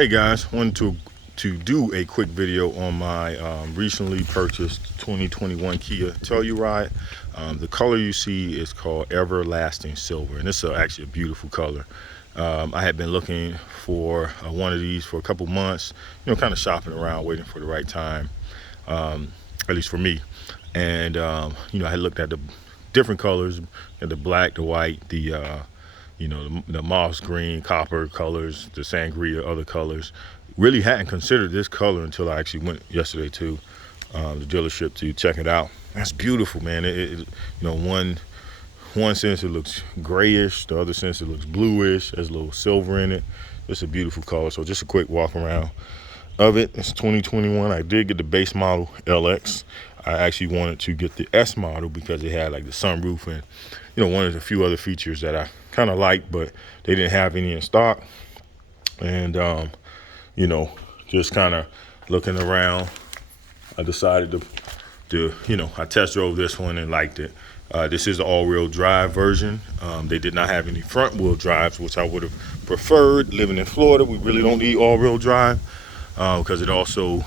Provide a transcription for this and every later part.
Hey guys, wanted to do a quick video on my recently purchased 2021 Kia Telluride. The color you see is called Everlasting Silver, and it's actually a beautiful color. I had been looking for one of these for a couple months, kind of shopping around, waiting for the right time, at least for me. And I had looked at the different colors, the black, the white, the moss green, copper colors, the sangria, other colors. Really hadn't considered this color until I actually went yesterday to the dealership to check it out. That's beautiful, man. One sense it looks grayish, the other sense it looks bluish. There's a little silver in it. It's a beautiful color. So just a quick walk around of it. It's 2021. I did get the base model LX. I actually wanted to get the S model because it had like the sunroof and one of the few other features that I kind of liked, but they didn't have any in stock. And just kind of looking around, I decided to I test drove this one and liked it. This is the all-wheel drive version. They did not have any front-wheel drives, which I would have preferred. Living in Florida, we really don't need all-wheel drive because it also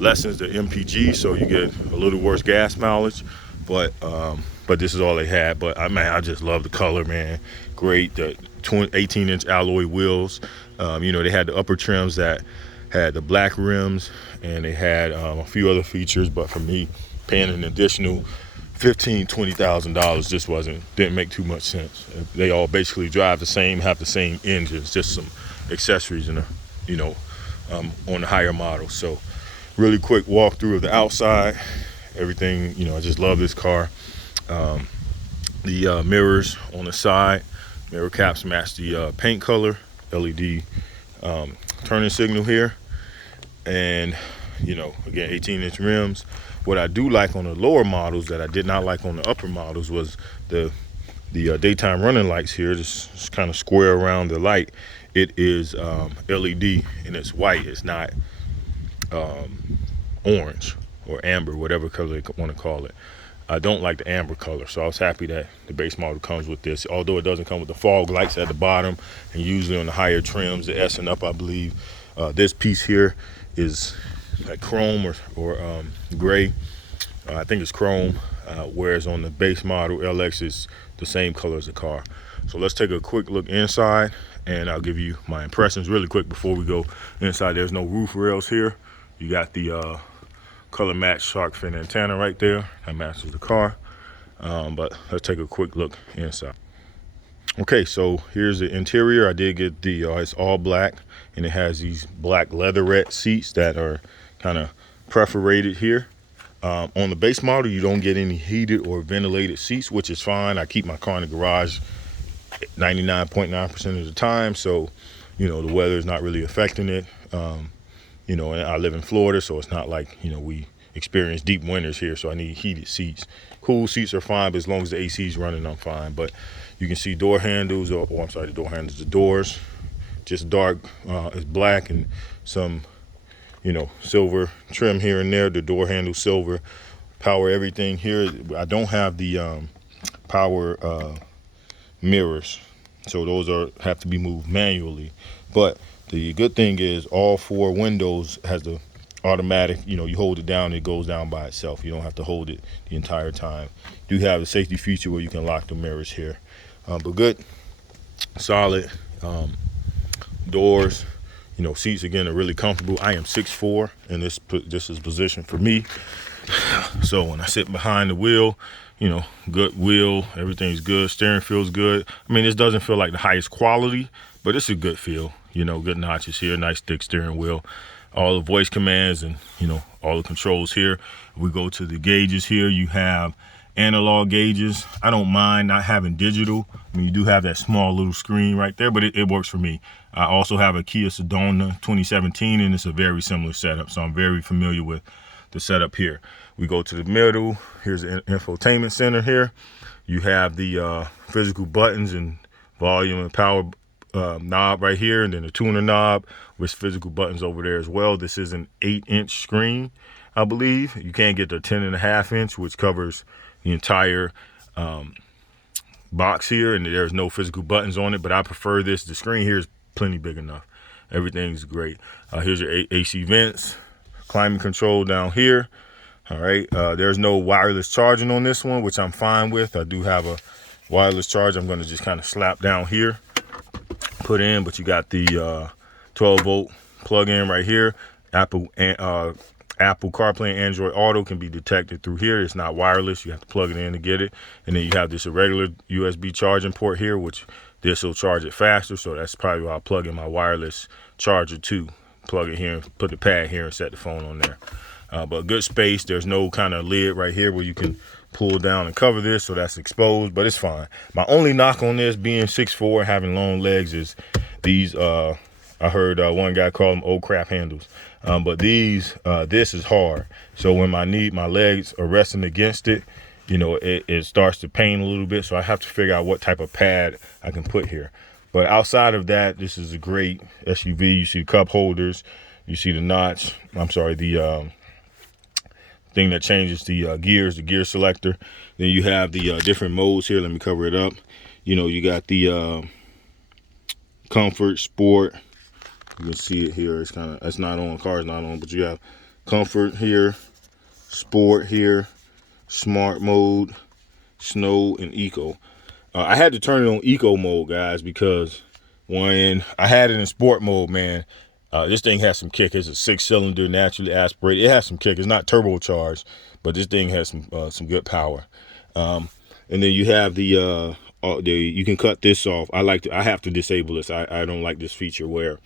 lessens the MPG, so you get a little worse gas mileage. But this is all they had. But I just love the color, man. Great. The 18-inch alloy wheels. They had the upper trims that had the black rims, and they had a few other features. But for me, paying an additional $15,000-$20,000 just didn't make too much sense. They all basically drive the same, have the same engines, just some accessories on the higher model. So really quick walkthrough of the outside. Everything, I just love this car. The mirrors on the side, mirror caps match the paint color, LED turning signal here, and again 18-inch rims. What I do like on the lower models that I did not like on the upper models was the daytime running lights here, just kind of square around the light. It is LED and it's white. It's not orange or amber, whatever color they want to call it. I don't like the amber color, so I was happy that the base model comes with this, although it doesn't come with the fog lights at the bottom, and usually on the higher trims, the S and up, I believe. This piece here is like chrome or gray. I think it's chrome, whereas on the base model LX is the same color as the car. So let's take a quick look inside, and I'll give you my impressions really quick before we go inside. There's no roof rails here. You got the color match shark fin antenna right there that matches the car. But let's take a quick look inside. Okay, so here's the interior. I did get the it's all black, and it has these black leatherette seats that are kind of perforated here. On the base model, you don't get any heated or ventilated seats, which is fine. I keep my car in the garage 99.9% of the time, so the weather is not really affecting it. And I live in Florida, so it's not like, we experience deep winters here, so I need heated seats. Cool seats are fine, but as long as the AC is running, I'm fine. But you can see door handles, the doors, just dark, it's black and some, silver trim here and there. The door handle silver, power everything here. I don't have the power mirrors, so those have to be moved manually. But the good thing is all four windows has the automatic, you hold it down, it goes down by itself. You don't have to hold it the entire time. You do have a safety feature where you can lock the mirrors here. But good, solid doors. Seats again are really comfortable. I am 6'4", and this is position for me. So when I sit behind the wheel, good wheel, everything's good. Steering feels good. I mean, this doesn't feel like the highest quality, but it's a good feel. Good notches here, nice thick steering wheel. All the voice commands and, all the controls here. If we go to the gauges here, you have analog gauges. I don't mind not having digital. I mean, you do have that small little screen right there, but it works for me. I also have a Kia Sedona 2017, and it's a very similar setup, so I'm very familiar with the setup here. We go to the middle. Here's the infotainment center here. You have the physical buttons and volume and power knob right here, and then the tuner knob with physical buttons over there as well. This is an 8-inch screen, I believe. You can't get the 10.5-inch, which covers the entire box here, and there's no physical buttons on it, but I prefer this. The screen here is plenty big enough. Everything's great. Here's your AC vents, climate control down here. All right, there's no wireless charging on this one, which I'm fine with. I do have a wireless charge. I'm going to just kind of slap down here, put in, but you got the 12 volt plug in right here. Apple CarPlay and Android Auto can be detected through here. It's not wireless. You have to plug it in to get it. And then you have this regular USB charging port here, which this will charge it faster. So that's probably why I plug in my wireless charger too. Plug it here, put the pad here, and set the phone on there. But good space. There's no kind of lid right here where you can pull down and cover this, so that's exposed, but it's fine. My only knock on this, being 6'4" and having long legs, is these I heard one guy call them old crap handles. But these, this is hard. So when my legs are resting against it, you know, it starts to pain a little bit. So I have to figure out what type of pad I can put here. But outside of that, this is a great SUV. You see cup holders, you see the notch. I'm sorry, the thing that changes the gears, the gear selector. Then you have the different modes here. Let me cover it up. You know, you got the comfort, sport. You can see it here. It's kind of, it's not on, car's not on, but you have comfort here, sport here, smart mode, snow, and eco. I had to turn it on eco mode, guys, because when I had it in sport mode, man, this thing has some kick. It's a 6-cylinder, naturally aspirated. It has some kick. It's not turbocharged, but this thing has some good power. And then you have the you can cut this off. I have to disable this. I don't like this feature where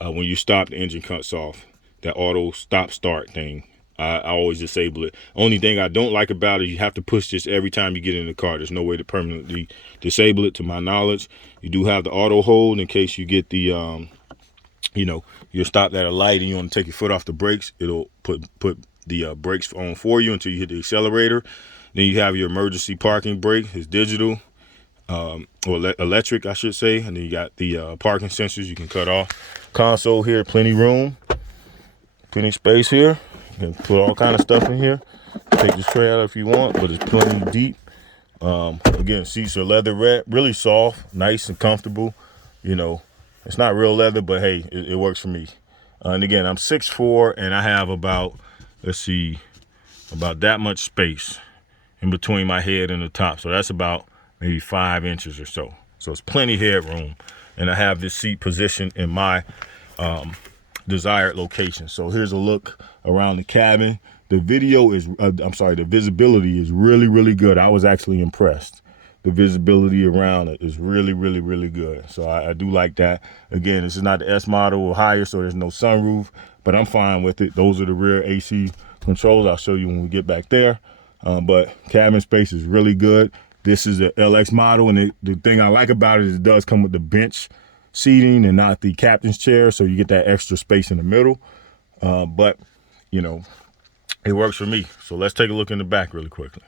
when you stop, the engine cuts off. That auto stop start thing. I always disable it. Only thing I don't like about it, you have to push this every time you get in the car. There's no way to permanently disable it, to my knowledge. You do have the auto hold in case you get the you know, you're stopped at a light and you want to take your foot off the brakes. It'll put the brakes on for you until you hit the accelerator. Then you have your emergency parking brake. It's digital, or electric, I should say. And then you got the parking sensors you can cut off. Console here, plenty room, plenty space here. You can put all kind of stuff in here. Take this tray out if you want, but it's plenty deep. Again, seats are leather wrapped, really soft, nice and comfortable. You know, it's not real leather, but hey, it works for me. And again, I'm 6'4", and I have about, let's see, about that much space in between my head and the top. So that's about maybe 5 inches or so. So it's plenty headroom. And I have this seat positioned in my desired location. So here's a look around the cabin. The video is, the visibility is really, really good. I was actually impressed. The visibility around it is really, really, really good. So I do like that. Again, this is not the S model or higher, so there's no sunroof, but I'm fine with it. Those are the rear AC controls. I'll show you when we get back there. But cabin space is really good. This is the LX model, and the thing I like about it is it does come with the bench seating and not the captain's chair, so you get that extra space in the middle. But, you know, it works for me. So let's take a look in the back really quickly.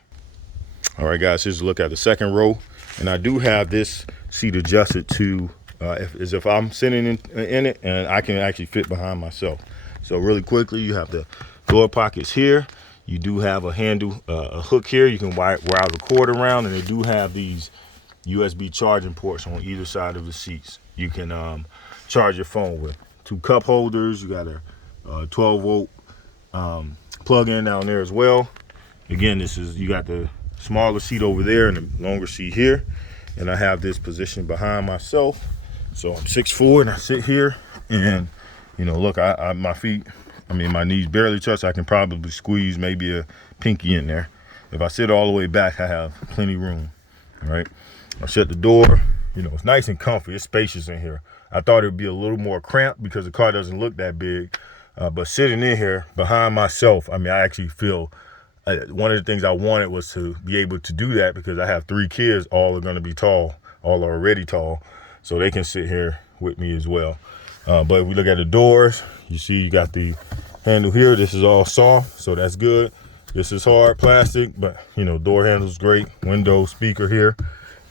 All right, guys, here's a look at the second row. And I do have this seat adjusted to as if I'm sitting in it, and I can actually fit behind myself. So really quickly, you have the door pockets here. You do have a handle, a hook here. You can wire the cord around, and they do have these USB charging ports on either side of the seats. You can charge your phone with. 2 cup holders. You got a 12 volt plug-in down there as well. Again, you got the smaller seat over there and the longer seat here. And I have this position behind myself. So I'm 6'4", and I sit here, and you know, look, my feet, my knees barely touch. I can probably squeeze maybe a pinky in there. If I sit all the way back, I have plenty room. All right, I shut the door. You know, it's nice and comfy. It's spacious in here. I thought it would be a little more cramped because the car doesn't look that big. But sitting in here behind myself, I actually feel, one of the things I wanted was to be able to do that because I have 3 kids. All are going to be tall. All are already tall. So they can sit here with me as well. But if we look at the doors, you see you got the handle here. This is all soft, so that's good. This is hard plastic, but you know, door handle's great. Window speaker here.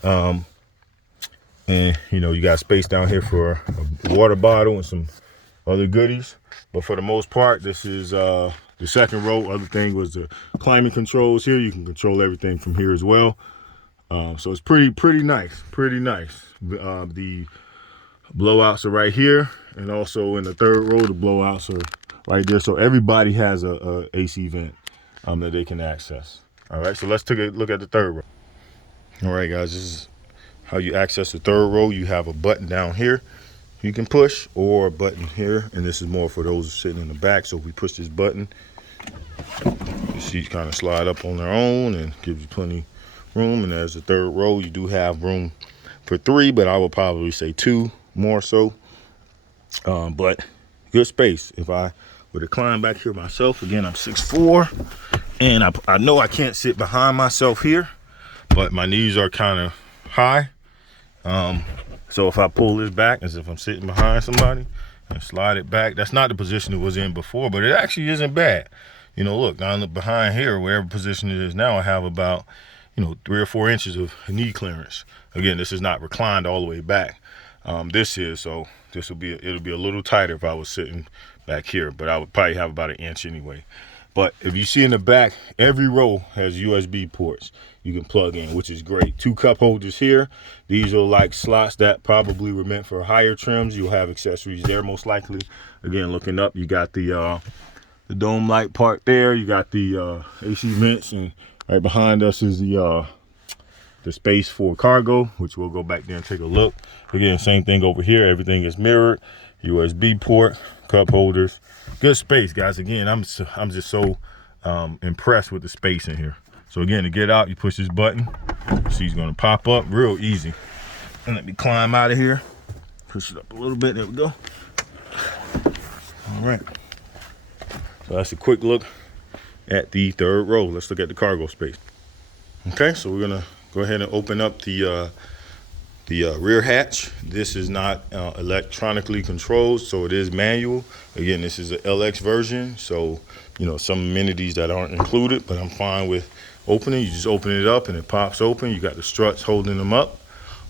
And you know, you got space down here for a water bottle and some other goodies. But for the most part, this is the second row. Other thing was the climate controls here. You can control everything from here as well. So it's pretty nice, pretty nice. The Blowouts are right here, and also in the third row, the blowouts are right there. So everybody has a AC vent that they can access. All right, so let's take a look at the third row. All right, guys, this is how you access the third row. You have a button down here you can push, or a button here, and this is more for those sitting in the back. So if we push this button, the seats kind of slide up on their own and gives you plenty room. And as the third row, you do have room for 3, but I would probably say 2 more so. But good space. If I were to climb back here myself, again, I'm 6'4", and I know I can't sit behind myself here, but my knees are kind of high. So if I pull this back as if I'm sitting behind somebody and slide it back, that's not the position it was in before, but it actually isn't bad. You know, look, now I look behind here, wherever position it is now, I have about, 3 or 4 inches of knee clearance. Again, this is not reclined all the way back. This is, so it'll be a little tighter if I was sitting back here, but I would probably have about 1 inch anyway. But if you see in the back, every row has USB ports you can plug in, which is great. 2 cup holders here. These are like slots that probably were meant for higher trims. You'll have accessories there most likely. Again, looking up, you got the dome light part there. You got the AC vents, and right behind us is the space for cargo, which we'll go back there and take a look. Again, same thing over here. Everything is mirrored. USB port, cup holders. Good space, guys. Again, I'm just so impressed with the space in here. So again, to get out, you push this button. Seat's gonna pop up real easy. And let me climb out of here. Push it up a little bit. There we go. All right. So that's a quick look at the third row. Let's look at the cargo space. Okay, so we're gonna go ahead and open up the rear hatch. This is not electronically controlled, so it is manual. Again, this is an LX version, so some amenities that aren't included, but I'm fine with opening. You just open it up and it pops open. You got the struts holding them up,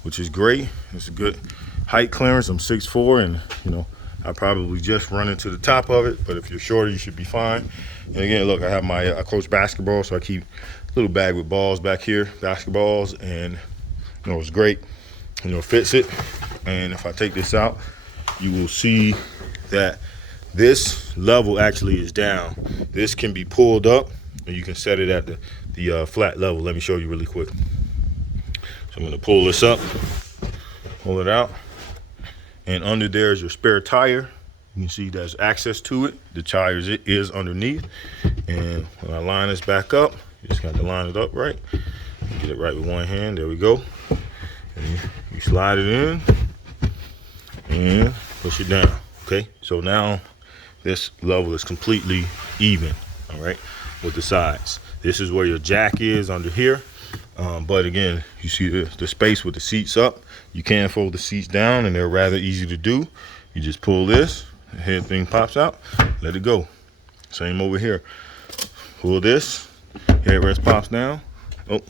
which is great. It's a good height clearance. I'm 6'4", and I probably just run into the top of it, but if you're shorter, you should be fine. And again, look, I have I coach basketball, so I keep a little bag with balls back here, basketballs, and it's great. Fits it. And if I take this out, you will see that this level actually is down. This can be pulled up, and you can set it at the flat level. Let me show you really quick. So I'm going to pull this up, pull it out, and under there is your spare tire. You can see there's access to it. The tire is underneath, and when I line this back up, you just got to line it up right. Get it right with one hand. There we go. And you slide it in and push it down. Okay, so now this level is completely even, all right, with the sides. This is where your jack is under here, but again, you see the space with the seats up. You can fold the seats down, and they're rather easy to do. You just pull this, the head thing pops out, let it go. Same over here. Pull this, headrest pops down. Oh,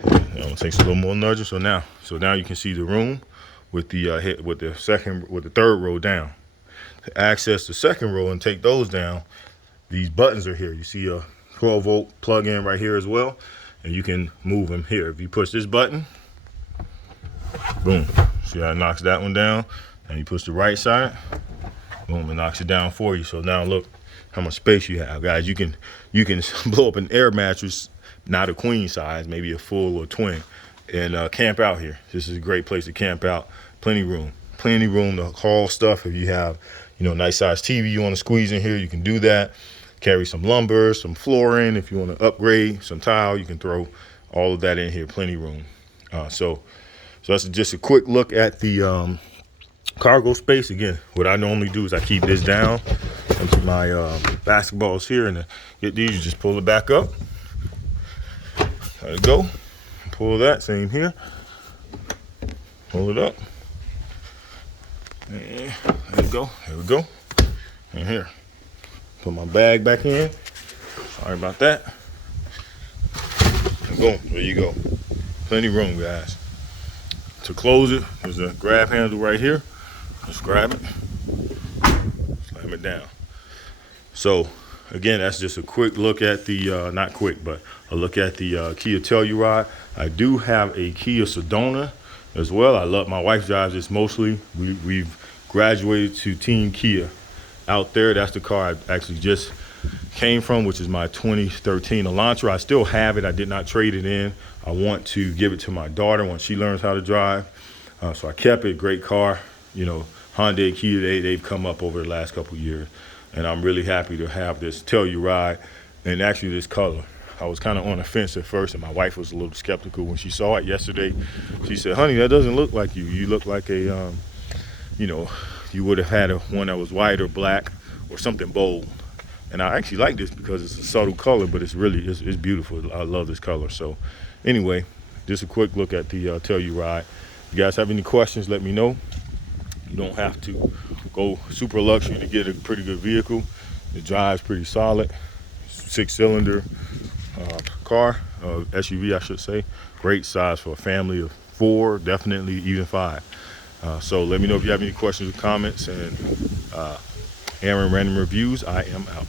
it takes a little more nudging. So now you can see the room with the with the third row down. To access the second row and take those down, these buttons are here. You see a 12-volt plug-in right here as well, and you can move them here. If you push this button, boom. See how it knocks that one down? And you push the right side, boom, it knocks it down for you. So now look how much space you have, guys. You can blow up an air mattress, not a queen size, maybe a full or twin, and camp out here. This is a great place to camp out. Plenty room to haul stuff. If you have, nice size TV you want to squeeze in here, you can do that. Carry some lumber, some flooring. If you want to upgrade some tile, you can throw all of that in here. Plenty room. So that's just a quick look at the cargo space. Again, what I normally do is I keep this down into my basketballs here, and get these, you just pull it back up. Let it go. Pull that, same here. Pull it up. And let it go. There we go. And here. Put my bag back in. Sorry about that. And boom, there you go. Plenty of room, guys. To close it, there's a grab handle right here. Just grab it. Slam it down. So, again, that's just a quick look at the, not quick, but a look at the Kia Telluride. I do have a Kia Sedona as well. I love, my wife drives this mostly. We've graduated to Team Kia out there. That's the car I actually just came from, which is my 2013 Elantra. I still have it. I did not trade it in. I want to give it to my daughter when she learns how to drive. So I kept it. Great car. You know, Hyundai, Kia, they've come up over the last couple of years. And I'm really happy to have this Telluride, and actually this color. I was kind of on the fence at first, and my wife was a little skeptical when she saw it yesterday. She said, honey, that doesn't look like you. You look like a, you know, you would have had one that was white or black or something bold. And I actually like this because it's a subtle color, but it's really, it's beautiful. I love this color. So anyway, just a quick look at the Telluride. If you guys have any questions, let me know. You don't have to go super luxury to get a pretty good vehicle. It drives pretty solid. 6-cylinder car, SUV, I should say. Great size for a family of 4, definitely even 5. So let me know if you have any questions or comments. And Aaron Random Reviews, I am out.